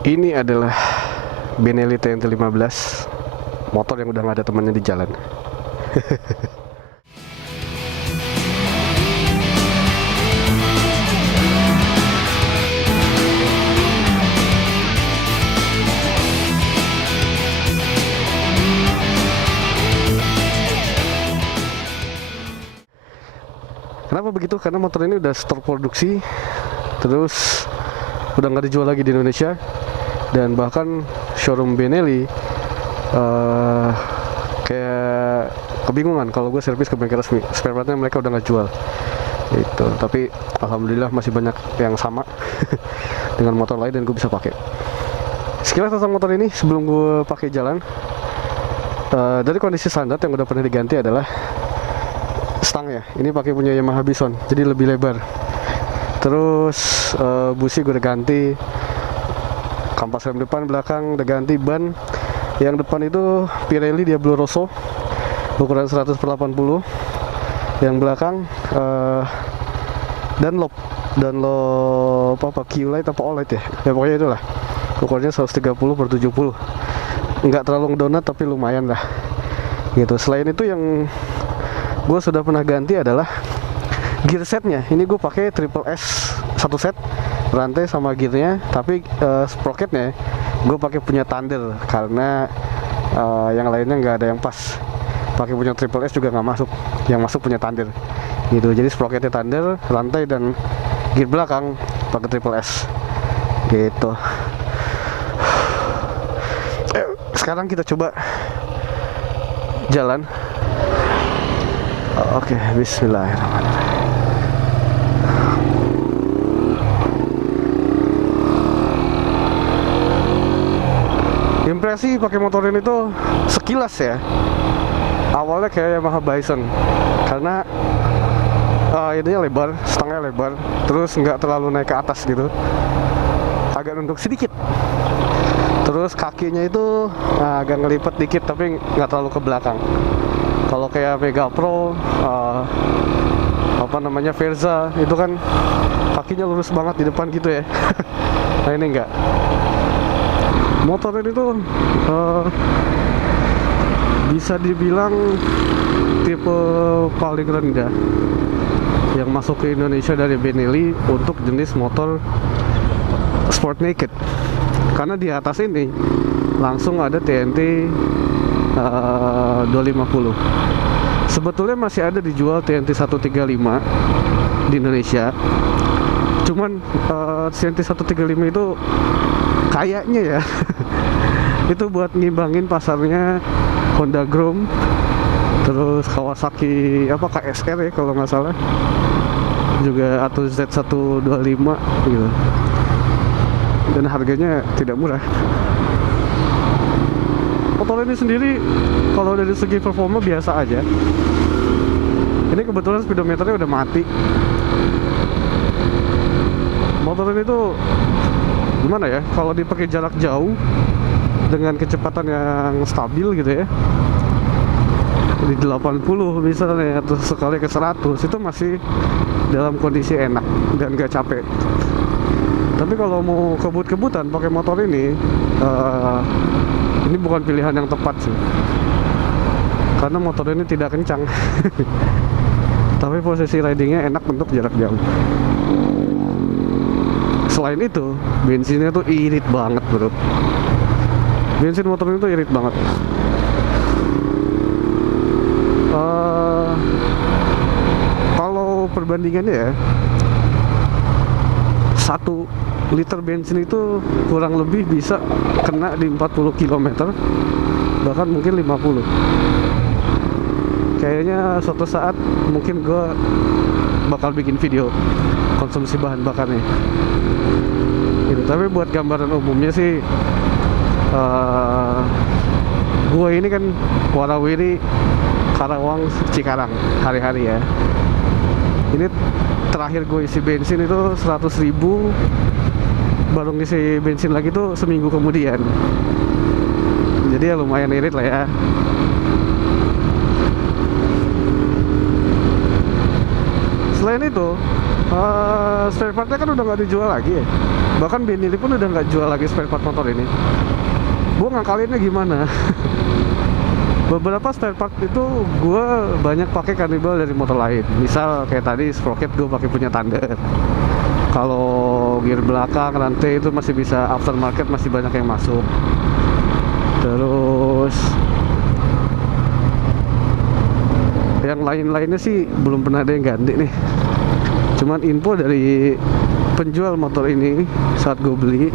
Ini adalah Benelli TNT 15, motor yang udah gak ada temannya di jalan. Kenapa begitu? Karena motor ini udah stop produksi, terus udah nggak dijual lagi di Indonesia, dan bahkan showroom Benelli kayak kebingungan kalau gue servis ke bengkel resmi, spare partnya mereka udah nggak jual itu. Tapi alhamdulillah masih banyak yang sama dengan motor lain dan gue bisa pakai. Sekilas tentang motor ini sebelum gue pakai jalan. Dari kondisi standar yang udah pernah diganti adalah stangnya. Ini pakai punya Yamaha Bison, jadi lebih lebar. Terus busi gue udah ganti, kampas rem depan belakang udah ganti, ban yang depan itu Pirelli Diablo Rosso ukuran 100/80, yang belakang Dunlop apa Q-Lite apa All-Lite ya pokoknya itulah, ukurannya 130/70, nggak terlalu donat tapi lumayan lah gitu. Selain itu yang gue sudah pernah ganti adalah gear setnya. Ini gue pakai Triple S satu set, rantai sama gearnya, tapi sprocketnya gue pakai punya Thunder karena yang lainnya nggak ada yang pas. Pakai punya Triple S juga nggak masuk, yang masuk punya Thunder gitu. Jadi sprocketnya Thunder, rantai dan gear belakang pakai Triple S gitu. Sekarang kita coba jalan. Oke, bismillahirrahmanirrahim. Impresi pakai motor ini tuh sekilas ya, awalnya kayak Yamaha Bison karena ininya lebar, stangnya lebar, terus nggak terlalu naik ke atas gitu, agak nunduk sedikit. Terus kakinya itu agak ngelipet dikit tapi nggak terlalu ke belakang. Kalau kayak Vega Pro, apa namanya Verza, itu kan kakinya lurus banget di depan gitu ya. Nah ini enggak. Motor ini tuh bisa dibilang tipe paling rendah yang masuk ke Indonesia dari Benelli untuk jenis motor sport naked. Karena di atas ini langsung ada TNT 250. Sebetulnya masih ada dijual TNT 135 di Indonesia. Cuman TNT 135 itu kayaknya ya itu buat ngimbangin pasarnya Honda Grom, terus Kawasaki apa KSR ya kalau nggak salah, juga atau Z125 gitu. Dan harganya tidak murah. Motor ini sendiri kalau dari segi performa biasa aja. Ini kebetulan speedometernya udah mati. Motor ini tuh gimana ya, kalau dipakai jarak jauh dengan kecepatan yang stabil gitu ya, di 80 misalnya atau sekali ke 100, itu masih dalam kondisi enak dan gak capek. Tapi kalau mau kebut-kebutan pakai motor ini bukan pilihan yang tepat sih, karena motor ini tidak kencang. Tapi posisi ridingnya enak untuk jarak jauh. Selain itu, bensinnya tuh irit banget bro. Bensin motor ini tuh irit banget. Kalau perbandingannya ya, 1 liter bensin itu kurang lebih bisa kena di 40 km, bahkan mungkin 50. Kayaknya suatu saat mungkin gue bakal bikin video konsumsi bahan bakarnya gitu. Tapi buat gambaran umumnya sih, gue ini kan warawiri Karawang Cikarang hari-hari ya. Ini terakhir gue isi bensin itu 100.000, baru ngisi bensin lagi tuh seminggu kemudian. Jadi ya lumayan irit lah ya. Selain itu, spare partnya kan udah nggak dijual lagi ya. Bahkan Benelli pun udah nggak jual lagi spare part motor ini. Gue ngakalinnya gimana? Beberapa spare part itu gue banyak pakai Cannibal dari motor lain. Misal kayak tadi sprocket gue pakai punya Thunder. Kalau gear belakang, rantai itu masih bisa aftermarket, masih banyak yang masuk. Terus yang lain-lainnya sih belum pernah ada yang ganti nih. Cuman info dari penjual motor ini saat gue beli,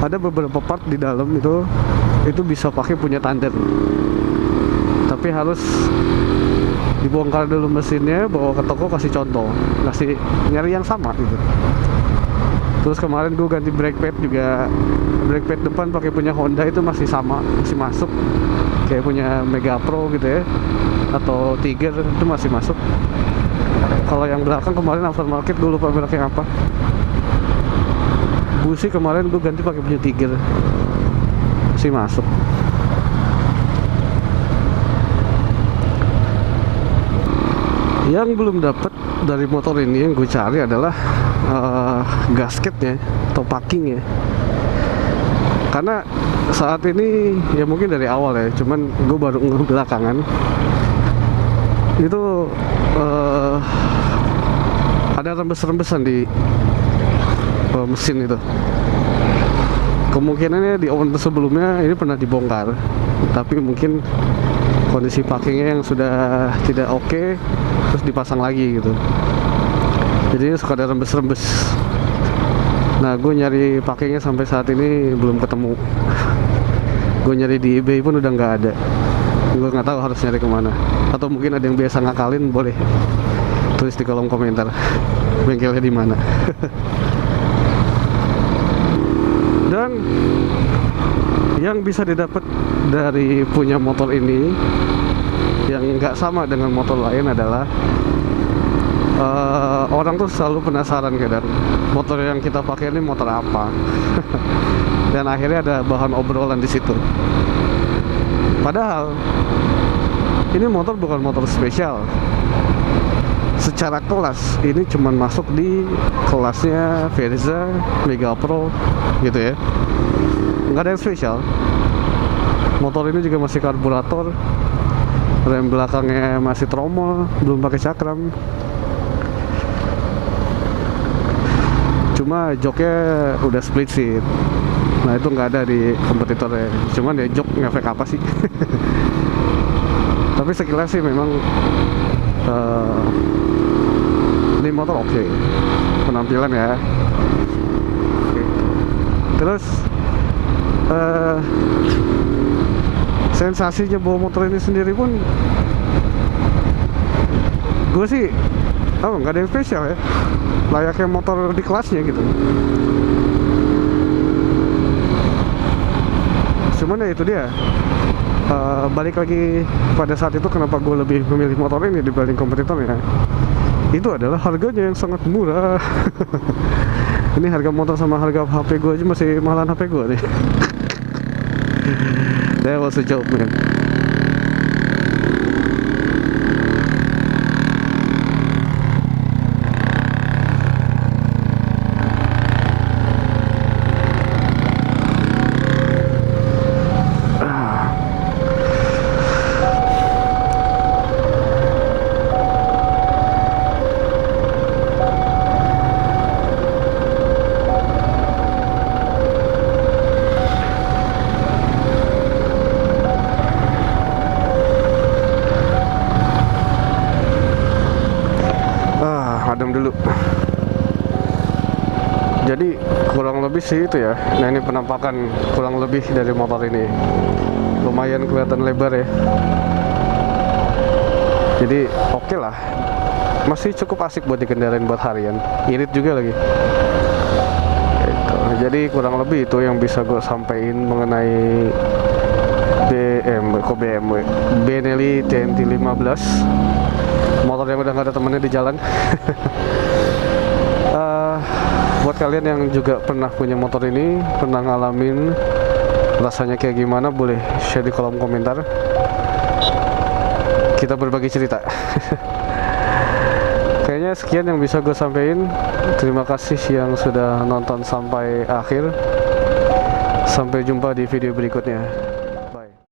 ada beberapa part di dalam itu bisa pakai punya Thunder. Tapi harus dibongkar dulu mesinnya, bawa ke toko, kasih contoh, nyari yang sama gitu. Terus kemarin gue ganti brake pad juga, brake pad depan pakai punya Honda itu masih sama, masih masuk kayak punya Mega Pro gitu ya, atau Tiger itu masih masuk. Kalau yang belakang kemarin aftermarket gue lupa mereknya apa. Busi kemarin gue ganti pakai punya Tiger, masih masuk. Yang belum dapat dari motor ini yang gue cari adalah gasketnya atau parkingnya. Karena saat ini ya mungkin dari awal ya, cuman gue baru ngeh belakangan itu ada rembes-rembesan di mesin itu. Kemungkinannya di oven sebelumnya ini pernah dibongkar, tapi mungkin kondisi packingnya yang sudah tidak oke, terus dipasang lagi gitu. Jadi suka ada rembes-rembes. Nah, gue nyari packingnya sampai saat ini belum ketemu. Gue nyari di eBay pun udah nggak ada. Gue nggak tahu harus nyari kemana. Atau mungkin ada yang biasa ngakalin, boleh tulis di kolom komentar bengkelnya di mana. Dan yang bisa didapat dari punya motor ini yang nggak sama dengan motor lain adalah orang tuh selalu penasaran kadang motor yang kita pakai ini motor apa. Dan akhirnya ada bahan obrolan di situ. Padahal ini motor bukan motor spesial. Secara kelas ini cuman masuk di kelasnya Verza, Mega Pro gitu ya. Nggak ada yang spesial. Motor ini juga masih karburator, rem belakangnya masih tromol, belum pakai cakram. Cuma joknya udah split seat. Nah itu nggak ada di kompetitornya. Cuman ya jok ngefek apa sih? Tapi sekilas sih memang ini motor oke. Penampilan ya. Terus sensasinya bawa motor ini sendiri pun gue sih nggak ada yang spesial ya, layaknya motor di kelasnya gitu. Cuman ya itu dia, balik lagi pada saat itu kenapa gue lebih memilih motor ini dibanding kompetitornya, itu adalah harganya yang sangat murah. Ini harga motor sama harga HP gue aja masih mahalan HP gue nih. That was a joke, man. Adem dulu. Jadi kurang lebih sih itu ya. Nah ini penampakan kurang lebih dari motor ini. Lumayan kelihatan lebar ya. Jadi oke lah. Masih cukup asik buat dikendarain buat harian. Irit juga lagi. Gitu. Jadi kurang lebih itu yang bisa gue sampaikan mengenai BMW Benelli TNT 15. Motor yang udah nggak ada temennya di jalan. Buat kalian yang juga pernah punya motor ini, pernah ngalamin rasanya kayak gimana, boleh share di kolom komentar. Kita berbagi cerita. Kayaknya sekian yang bisa gue sampaikan. Terima kasih yang sudah nonton sampai akhir. Sampai jumpa di video berikutnya.